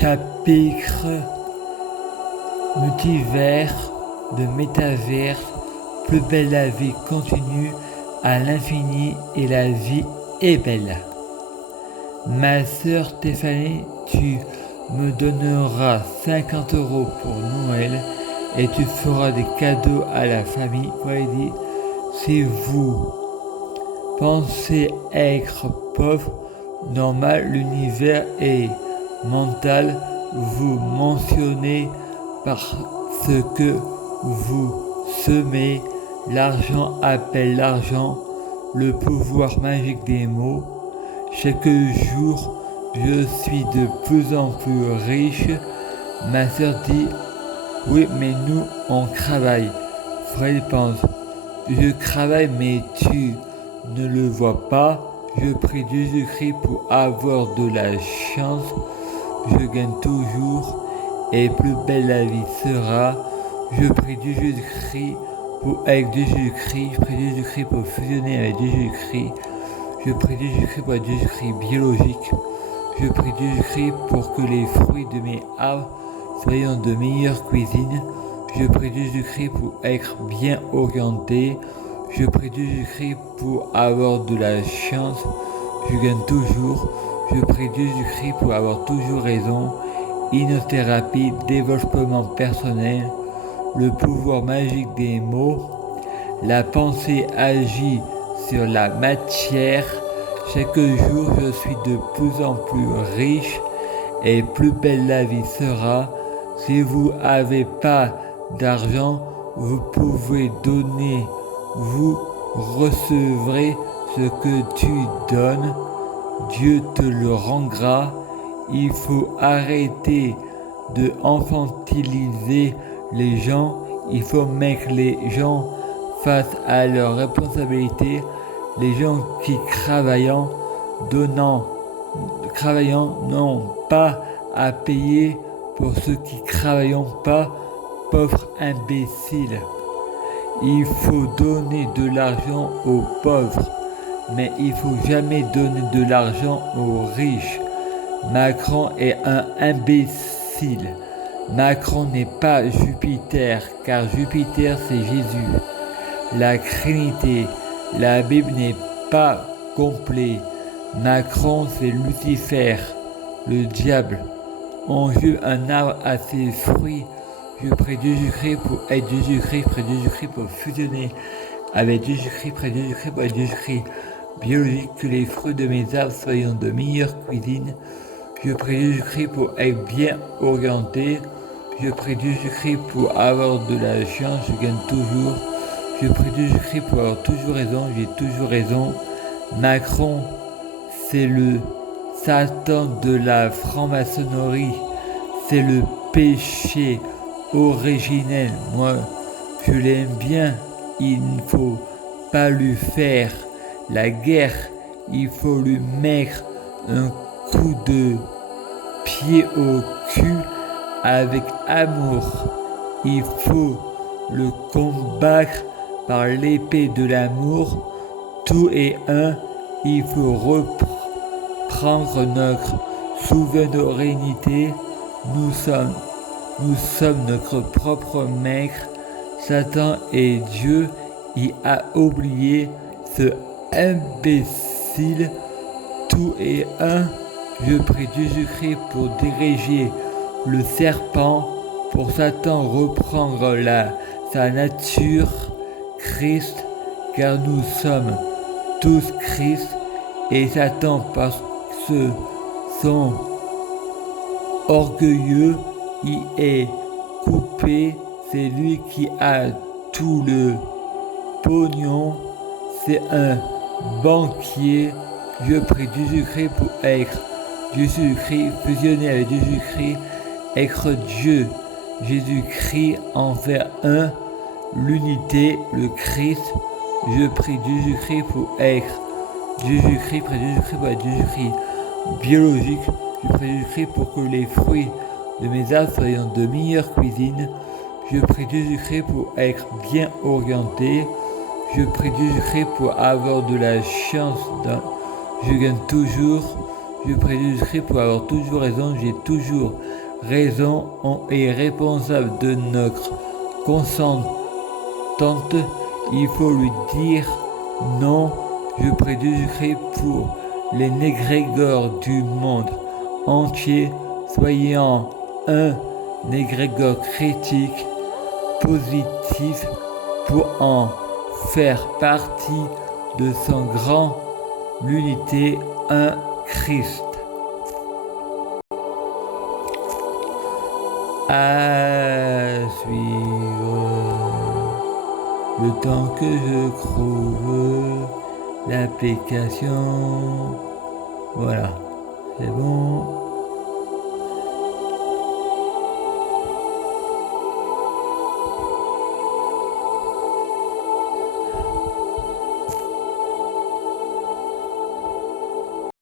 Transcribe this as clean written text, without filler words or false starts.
Chapitre multivers de métaverse, plus belle la vie continue à l'infini et la vie est belle. Ma sœur Stéphanie, tu me donneras 50 € pour Noël et tu feras des cadeaux à la famille. Dit, si vous pensez être pauvre, normal, l'univers est mental, vous mentionnez parce que vous semez, l'argent appelle l'argent, le pouvoir magique des mots. Chaque jour, je suis de plus en plus riche. Ma sœur dit, oui, mais nous, on travaille. Fred pense, je travaille, mais tu ne le vois pas. Je prie Jésus-Christ pour avoir de la chance. Je gagne toujours et plus belle la vie sera. Je prie Jésus-Christ pour être Jésus-Christ. Je prie Jésus-Christ pour fusionner avec Jésus-Christ. Je prie Jésus-Christ pour être Jésus-Christ biologique. Je prie Jésus-Christ pour que les fruits de mes arbres soient de meilleure cuisine. Je prie Jésus-Christ pour être bien orienté. Je prie Jésus-Christ pour avoir de la chance. Je gagne toujours. Je prie Jésus-Christ pour avoir toujours raison. Hypnothérapie, développement personnel, le pouvoir magique des mots. La pensée agit sur la matière. Chaque jour, je suis de plus en plus riche et plus belle la vie sera. Si vous n'avez pas d'argent, vous pouvez donner. Vous recevrez ce que tu donnes. Dieu te le rendra. Il faut arrêter de infantiliser les gens. Il faut mettre les gens face à leurs responsabilités. Les gens qui travaillent n'ont pas à payer pour ceux qui ne travaillent pas, pauvres imbéciles. Il faut donner de l'argent aux pauvres, mais il ne faut jamais donner de l'argent aux riches. Macron est un imbécile. Macron n'est pas Jupiter, car Jupiter c'est Jésus. La Trinité, la Bible n'est pas complète. Macron c'est Lucifer, le diable. On jure un arbre à ses fruits. Je prie Jésus-Christ pour être Jésus-Christ, prie Jésus-Christ pour fusionner avec Jésus-Christ, prie Jésus-Christ pour être Jésus-Christ biologique, que les fruits de mes arbres soient de meilleure cuisine. Je prie Jésus-Christ pour être bien orienté. Je prie Jésus-Christ pour avoir de la chance, je gagne toujours. Je prie Jésus-Christ pour avoir toujours raison, j'ai toujours raison. Macron, c'est le Satan de la franc-maçonnerie. C'est le péché originel. Moi, je l'aime bien. Il ne faut pas lui faire la guerre. Il faut lui mettre un coup de pied au cul avec amour. Il faut le combattre par l'épée de l'amour. Tout est un. Il faut reprendre notre souveraineté. Nous sommes notre propre maître. Satan est Dieu. Il a oublié ce imbécile. Tout est un. Je prie Jésus-Christ pour diriger le serpent, pour Satan reprendre sa nature, Christ, car nous sommes tous Christ, et Satan, parce que son orgueilleux, il est coupé, c'est lui qui a tout le pognon, c'est un banquier. Je prie Jésus-Christ pour être Jésus-Christ, fusionner avec Jésus-Christ, être Dieu, Jésus-Christ en faire un, l'unité, le Christ. Je prie Jésus-Christ pour être Jésus-Christ, prie Jésus-Christ pour être Jésus-Christ biologique. Je prie Jésus-Christ pour que les fruits de mes arbres soient de meilleure cuisine. Je prie Jésus-Christ pour être bien orienté. Je prie Jésus-Christ pour avoir de la chance. Je gagne toujours. je prie du Christ pour avoir toujours raison, j'ai toujours raison, on est responsable de notre consentante, il faut lui dire non, je prie du Christ pour les négrégores du monde entier, soyant un négrégore critique, positif, pour en faire partie de son grand, l'unité, un Christ. À suivre, le temps que je trouve l'application. Voilà, c'est bon.